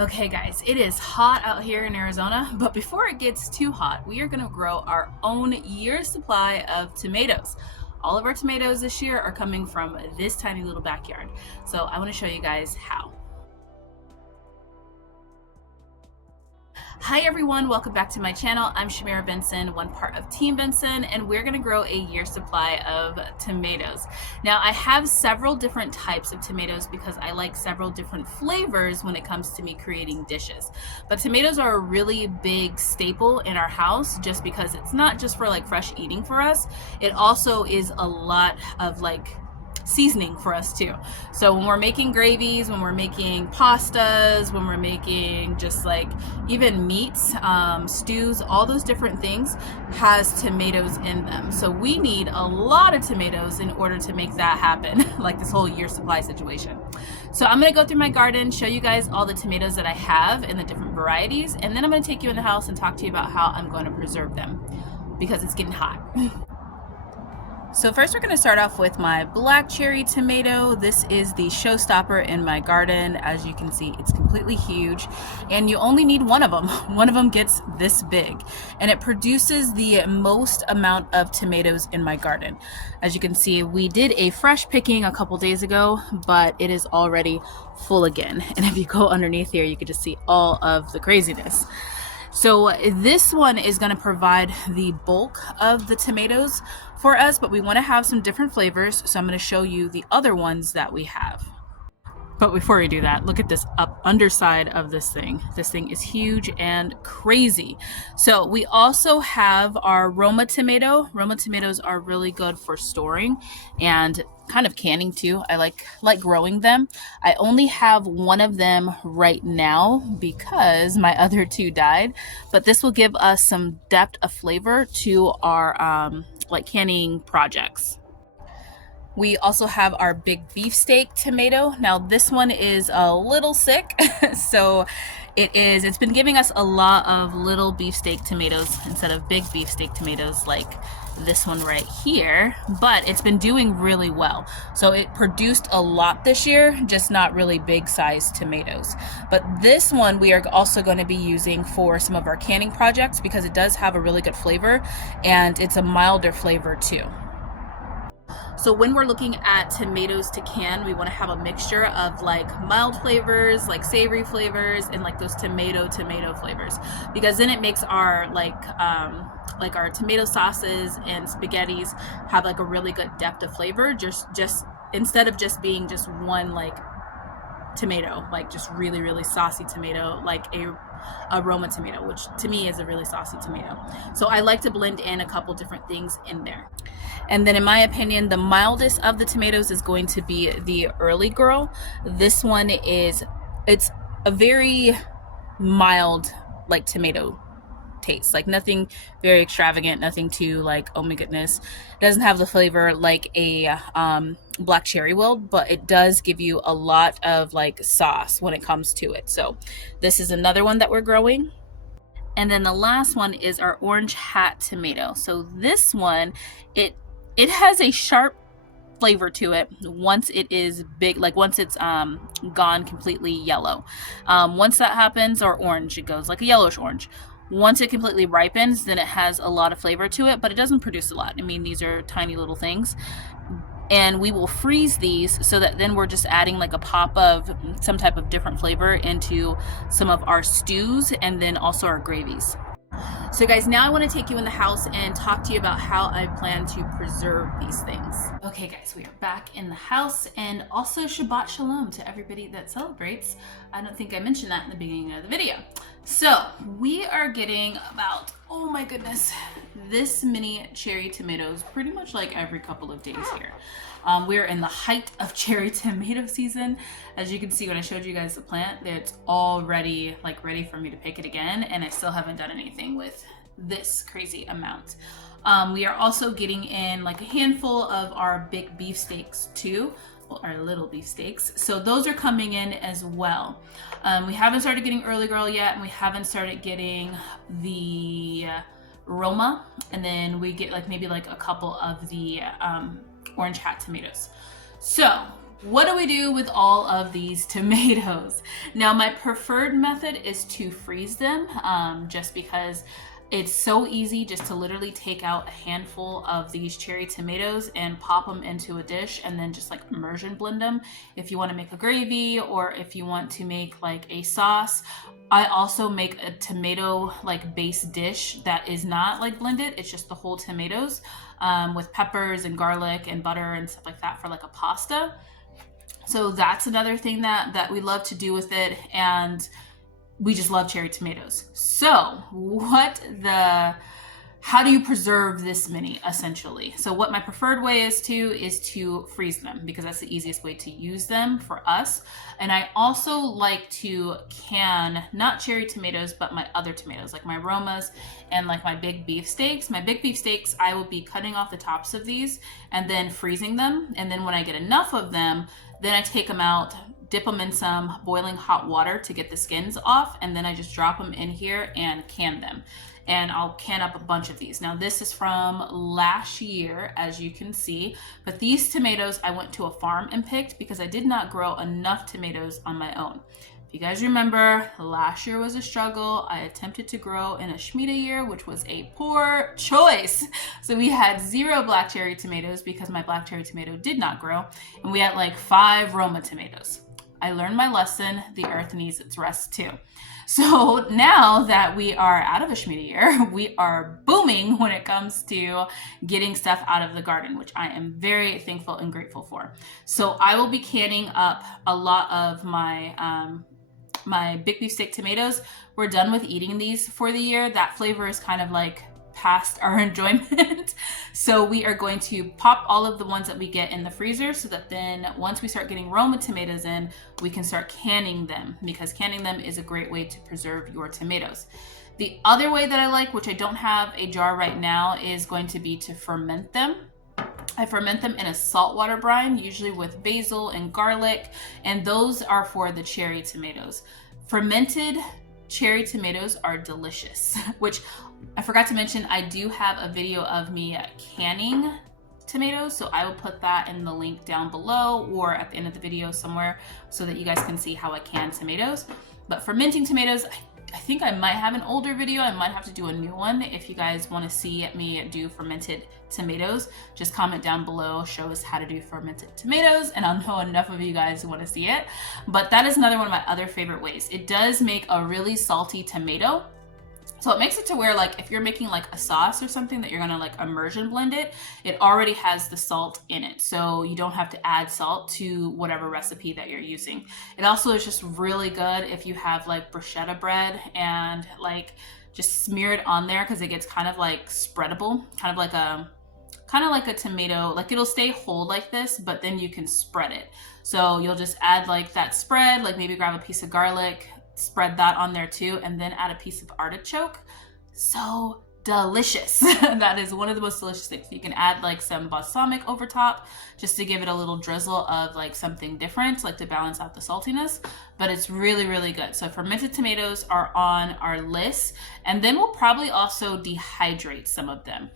Okay guys, it is hot out here in Arizona, but before it gets too hot, we are gonna grow our own year's supply of tomatoes. All of our tomatoes this year are coming from this tiny little backyard. So I wanna show you guys how. Hi everyone, welcome back to my channel. I'm Shamira Benson, one part of Team Benson, and we're gonna grow a year's supply of tomatoes. Now I have several different types of tomatoes because I like several different flavors when it comes to me creating dishes. But tomatoes are a really big staple in our house just because it's not just for like fresh eating for us, it also is a lot of like seasoning for us too. So when we're making gravies, when we're making pastas, when we're making just like even meats, stews, all those different things has tomatoes in them. So we need a lot of tomatoes in order to make that happen, like this whole year supply situation. So I'm gonna go through my garden, show you guys all the tomatoes that I have in the different varieties, and then I'm gonna take you in the house and talk to you about how I'm going to preserve them because it's getting hot. So first we're going to start off with my black cherry tomato. This is the showstopper in my garden. As you can see, it's completely huge and you only need one of them. One of them gets this big and it produces the most amount of tomatoes in my garden. As you can see, we did a fresh picking a couple days ago, but it is already full again. And if you go underneath here, you can just see all of the craziness. So this one is going to provide the bulk of the tomatoes for us, but we want to have some different flavors, so I'm going to show you the other ones that we have. But before we do that, look at this underside of this thing. This thing is huge and crazy. So we also have our Roma tomato. Roma tomatoes are really good for storing and kind of canning too. I like growing them. I only have one of them right now because my other two died, but this will give us some depth of flavor to our like canning projects. We also have our big beefsteak tomato. Now this one is a little sick, so it's been giving us a lot of little beefsteak tomatoes instead of big beefsteak tomatoes like this one right here, but it's been doing really well. So it produced a lot this year, just not really big sized tomatoes. But this one we are also going to be using for some of our canning projects because it does have a really good flavor and it's a milder flavor too. So when we're looking at tomatoes to can, we want to have a mixture of like mild flavors, like savory flavors, and like those tomato flavors, because then it makes our like our tomato sauces and spaghettis have like a really good depth of flavor. Just instead of just being just one like tomato, like just really saucy tomato, like a Roma tomato, which to me is a really saucy tomato. So I like to blend in a couple different things in there. And then in my opinion, the mildest of the tomatoes is going to be the Early Girl. This one it's a very mild like tomato taste, like nothing very extravagant, nothing too like oh my goodness. It doesn't have the flavor like a black cherry will, but it does give you a lot of like sauce when it comes to it. So this is another one that we're growing. And then the last one is our orange hat tomato. So this one, it has a sharp flavor to it once it is big, like once it's gone completely yellow. Once that happens, or orange, it goes like a yellowish orange. Once it completely ripens, then it has a lot of flavor to it, but it doesn't produce a lot. I mean, these are tiny little things. And we will freeze these so that then we're just adding like a pop of some type of different flavor into some of our stews and then also our gravies. So guys, now I want to take you in the house and talk to you about how I plan to preserve these things. Okay guys, we are back in the house, and also Shabbat Shalom to everybody that celebrates. I don't think I mentioned that in the beginning of the video. So we are getting about, oh my goodness, this many cherry tomatoes pretty much like every couple of days here. We're in the height of cherry tomato season. As you can see when I showed you guys the plant, it's already like ready for me to pick it again, and I still haven't done anything with this crazy amount. We are also getting in like a handful of our big beefsteaks too, well, our little beefsteaks. So those are coming in as well. We haven't started getting Early Girl yet, and we haven't started getting the Roma, and then we get like maybe like a couple of the orange hat tomatoes. So what do we do with all of these tomatoes? Now, my preferred method is to freeze them, just because it's so easy just to literally take out a handful of these cherry tomatoes and pop them into a dish and then just like immersion blend them if you want to make a gravy or if you want to make like a sauce. I also make a tomato like base dish that is not like blended. It's just the whole tomatoes with peppers and garlic and butter and stuff like that for like a pasta. So that's another thing that we love to do with it. And we just love cherry tomatoes. So how do you preserve this many essentially? So what my preferred way is to freeze them because that's the easiest way to use them for us. And I also like to can not cherry tomatoes, but my other tomatoes, like my Romas and like my big beef steaks. My big beef steaks, I will be cutting off the tops of these and then freezing them. And then when I get enough of them, then I take them out, dip them in some boiling hot water to get the skins off, and then I just drop them in here and can them. And I'll can up a bunch of these. Now this is from last year, as you can see, but these tomatoes I went to a farm and picked because I did not grow enough tomatoes on my own. If you guys remember, last year was a struggle. I attempted to grow in a Shemitah year, which was a poor choice. So we had 0 black cherry tomatoes because my black cherry tomato did not grow, and we had like 5 Roma tomatoes. I learned my lesson. The earth needs its rest too. So now that we are out of a Shemitah year, we are booming when it comes to getting stuff out of the garden, which I am very thankful and grateful for. So I will be canning up a lot of my my big beef steak tomatoes. We're done with eating these for the year. That flavor is kind of like past our enjoyment. So we are going to pop all of the ones that we get in the freezer so that then once we start getting Roma tomatoes in, we can start canning them because canning them is a great way to preserve your tomatoes. The other way that I like, which I don't have a jar right now, is going to be to ferment them. I ferment them in a saltwater brine, usually with basil and garlic, and those are for the cherry tomatoes. Fermented cherry tomatoes are delicious, which I forgot to mention, I do have a video of me canning tomatoes, so I will put that in the link down below or at the end of the video somewhere so that you guys can see how I can tomatoes. But fermenting tomatoes, I think I might have an older video. I might have to do a new one. If you guys want to see me do fermented tomatoes, just comment down below, show us how to do fermented tomatoes, and I'll know enough of you guys who want to see it. But that is another one of my other favorite ways. It does make a really salty tomato. So it makes it to where like if you're making like a sauce or something that you're gonna like immersion blend it, it already has the salt in it. So you don't have to add salt to whatever recipe that you're using. It also is just really good if you have like bruschetta bread and like just smear it on there because it gets kind of like spreadable, kind of like a tomato, like it'll stay whole like this, but then you can spread it. So you'll just add like that spread, like maybe grab a piece of garlic, spread that on there too, and then add a piece of artichoke. So delicious. That is one of the most delicious things. You can add like some balsamic over top just to give it a little drizzle of like something different, like to balance out the saltiness, but it's really, really good. So fermented tomatoes are on our list, and then we'll probably also dehydrate some of them.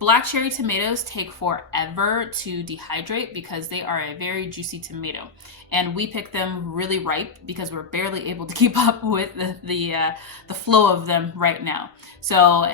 Black cherry tomatoes take forever to dehydrate because they are a very juicy tomato, and we pick them really ripe because we're barely able to keep up with the flow of them right now. So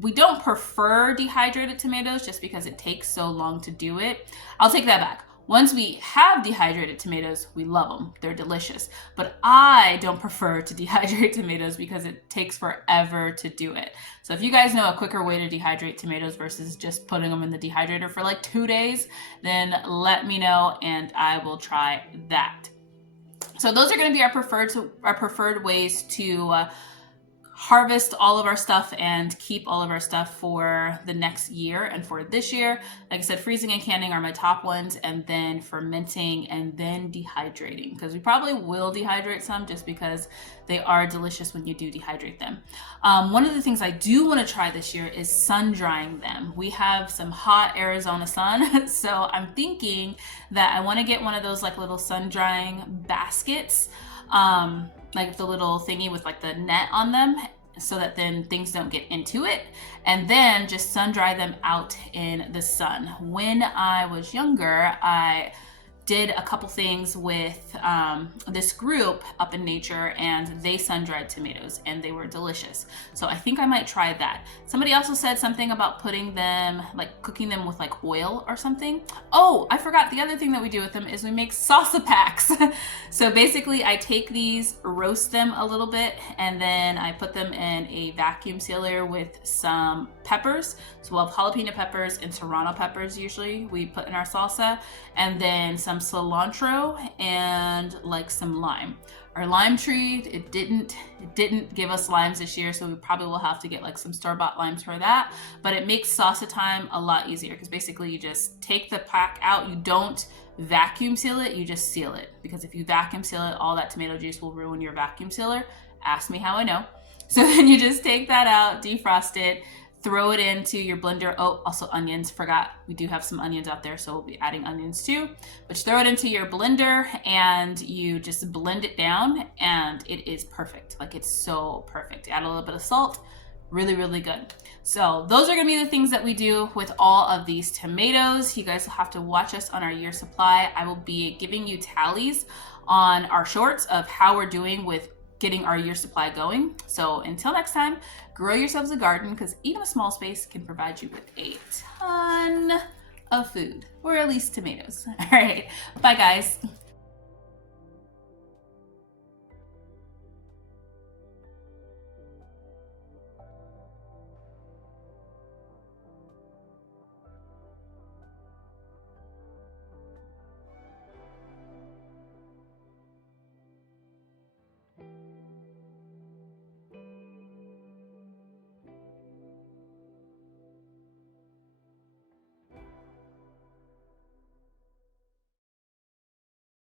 we don't prefer dehydrated tomatoes just because it takes so long to do it. I'll take that back. Once we have dehydrated tomatoes, we love them. They're delicious. But I don't prefer to dehydrate tomatoes because it takes forever to do it. So if you guys know a quicker way to dehydrate tomatoes versus just putting them in the dehydrator for like 2 days, then let me know and I will try that. So those are going to be our preferred ways to harvest all of our stuff and keep all of our stuff for the next year and for this year. Like I said, freezing and canning are my top ones, and then fermenting and then dehydrating, because we probably will dehydrate some just because they are delicious when you do dehydrate them. One of the things I do want to try this year is sun drying them. We have some hot Arizona sun, so I'm thinking that I want to get one of those like little sun drying baskets, like the little thingy with like the net on them, so that then things don't get into it, and then just sun dry them out in the sun. When I was younger, I did a couple things with this group up in nature, and they sun-dried tomatoes and they were delicious. So I think I might try that. Somebody also said something about putting them, like cooking them with like oil or something. Oh, I forgot, the other thing that we do with them is we make salsa packs. So basically I take these, roast them a little bit, and then I put them in a vacuum sealer with some peppers. So we'll have jalapeno peppers and serrano peppers usually we put in our salsa, and then some cilantro and like some lime. Our lime tree, it didn't give us limes this year, so we probably will have to get like some store-bought limes for that, but it makes salsa time a lot easier because basically you just take the pack out. You don't vacuum seal it, you just seal it, because if you vacuum seal it, all that tomato juice will ruin your vacuum sealer. Ask me how I know. So then you just take that out, defrost it, throw it into your blender. Oh, also onions, forgot. We do have some onions out there, so we'll be adding onions too. But you throw it into your blender and you just blend it down, and it is perfect. Like, it's so perfect. Add a little bit of salt, really, really good. So those are gonna be the things that we do with all of these tomatoes. You guys will have to watch us on our year supply. I will be giving you tallies on our shorts of how we're doing with getting our year supply going. So until next time, grow yourselves a garden, because even a small space can provide you with a ton of food, or at least tomatoes. All right, bye guys.